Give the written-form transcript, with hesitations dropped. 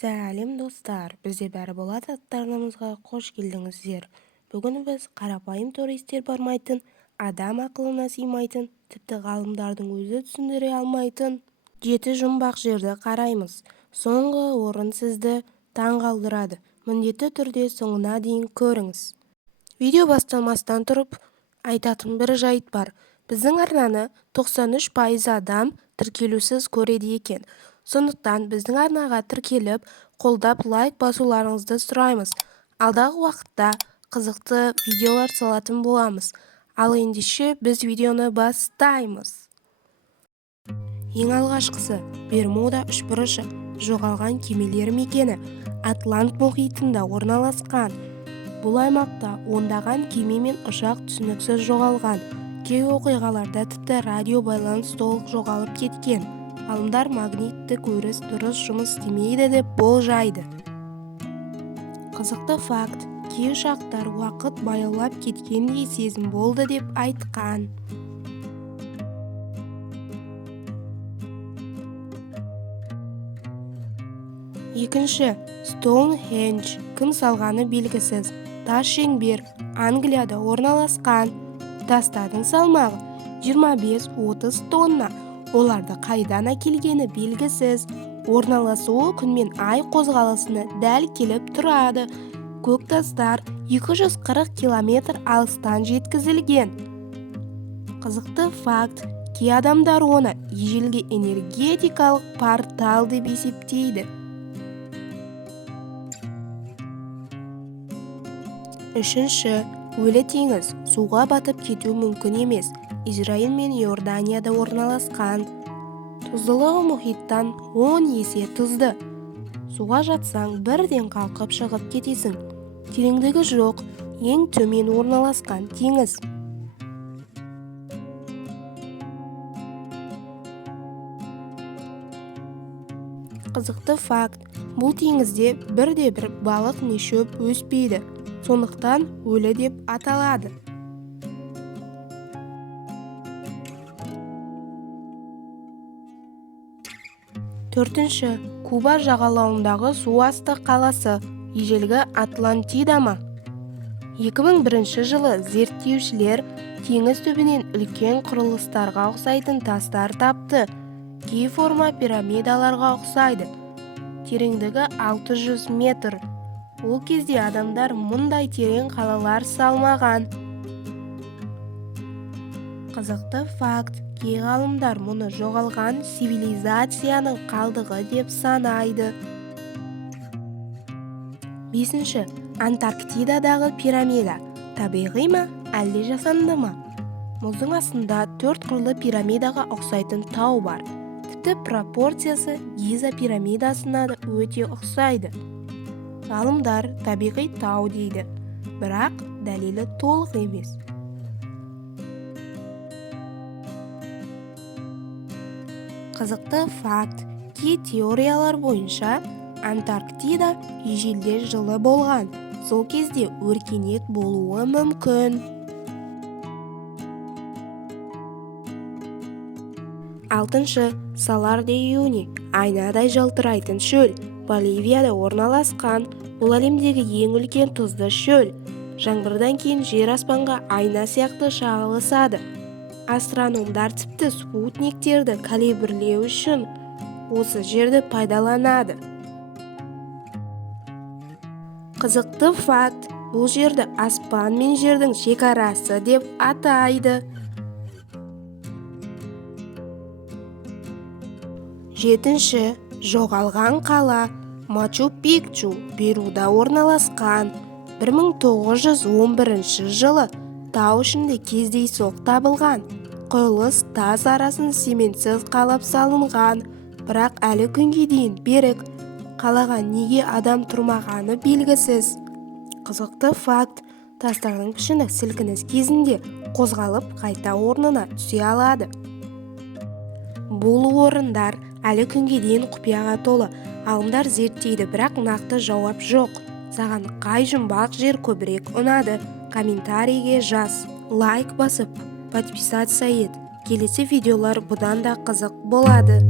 Сәлем достар, бізде бәрі болады аттарымызға қош келдіңіздер. Бүгін біз қарапайым туристер бармайтын, адам ақылына сыймайтын, тіпті ғалымдардың өзі түсіндіре алмайтын 7 жұмбақ жерді қараймыз. Соңғы орын сізді таңғалдырады. Міндетті түрде соңына дейін көріңіз. Видео басталмастан тұрып айтатын бір жайт бар. Біздің арнаны 93% адам тіркелусіз көреді екен. Сондықтан біздің арнаға тіркеліп, қолдап лайк басуларыңызды сұраймыз. Алдағы уақытта қызықты видеолар салатын боламыз. Ал ендеше біз видеоны бастаймыз. Ең алғашқысы Бермуда үшбұрышы жоғалған кемелер мекені Атлант мұхитында орналасқан. Бұл аймақта ондаған кеме мен ұшақ түсініксіз жоғалған. Кей оқиғаларда тіпті радио байланыс толық жоғалып кеткен. Ғалымдар магниттік өріс дұрыс жұмыс істемейді деп болжайды. Қызықты факт, кей ұшақтар уақыт баяулап кеткендей сезім болды деп айтқан. Екінші, Стоунхендж кім салғаны белгісіз. Тас шеңбер Англияда орналасқан. Тастардың салмағы 25-30 тонна. Оларды қайдан әкелгені белгісіз. Орналасуы күн мен ай қозғалысына дәл келіп тұрады. Көк тастар 240 километр алыстан жеткізілген. Қызықты факт, кей адамдар оны ежелгі энергетикалық портал деп есептейді. Үшінші, өлі теңіз суға батып кету мүмкін емес. Израиль мен Иорданияда орналасқан. Тұздылығы мұхиттан 10 есе тұзды. Суға жатсаң, бірден қалқып шығып кетесің. Тереңдігі жоқ, ең төмен орналасқан теңіз. Қызықты факт, бұл теңізде бірде-бір балық не шөп өспейді. Сондықтан өлі деп аталады. Төртінші, Куба жағалауындағы су асты қаласы ежелгі Атлантида ма? 2001 жылы зерттеушілер теңіз түбінен үлкен құрылыстарға ұқсайтын тастар тапты. Кей форма пирамидаларға ұқсайды. Тереңдігі 600 метр. Ол кезде адамдар мұндай терең қалалар салмаған. Қызықты факт, кей ғалымдар мұны жоғалған цивилизацияның қалдығы деп санайды. Бесінші, Антарктидадағы пирамида табиғи ма, әлде жасанды ма? Мұздың астында 4 қырлы пирамидаға ұқсайтын тау бар. Тіпті пропорциясы Гиза пирамидасына да өте ұқсайды. Ғалымдар табиғи тау дейді, бірақ дәлелі толық емес. Қызықты факт, кей теориялар бойынша Антарктида ежелде жылы болған. Сол кезде өркениет болуы мүмкін. Алтыншы, Салар де Юни айнадай жалтырайтын шөл Боливияда орналасқан. Бұл әлемдегі ең үлкен тұзды шөл. Жаңбырдан кейін жер аспанға айна сияқты шағылысады. Астрономдар тіпті спутниктерді калибрлеу үшін осы жерді пайдаланады. Қызықты факт, бұл жерді аспан мен жердің шекарасы деп атайды. Жетінші, жоғалған қала Мачу-Пикчу Перуда орналасқан. 1911 жылы тау ішінде кездейсоқ табылған. Құрылыс тас арасын цементсіз қалап салынған, бірақ әлі күнге дейін берік. Қалаға неге адам тұрмағаны белгісіз. Қызықты факт, тастардың пішіні сілкініс кезінде қозғалып қайта орнына түсе алады. Бұл орындар әлі күнге дейін құпияға толы. Ғалымдар зерттейді, бірақ нақты жауап жоқ. Саған қай жұмбақ жер көбірек ұнады? Комментарийге жаз. Лайк басып, подписаться ет. Келесі видеолар бұдан да қызық болады.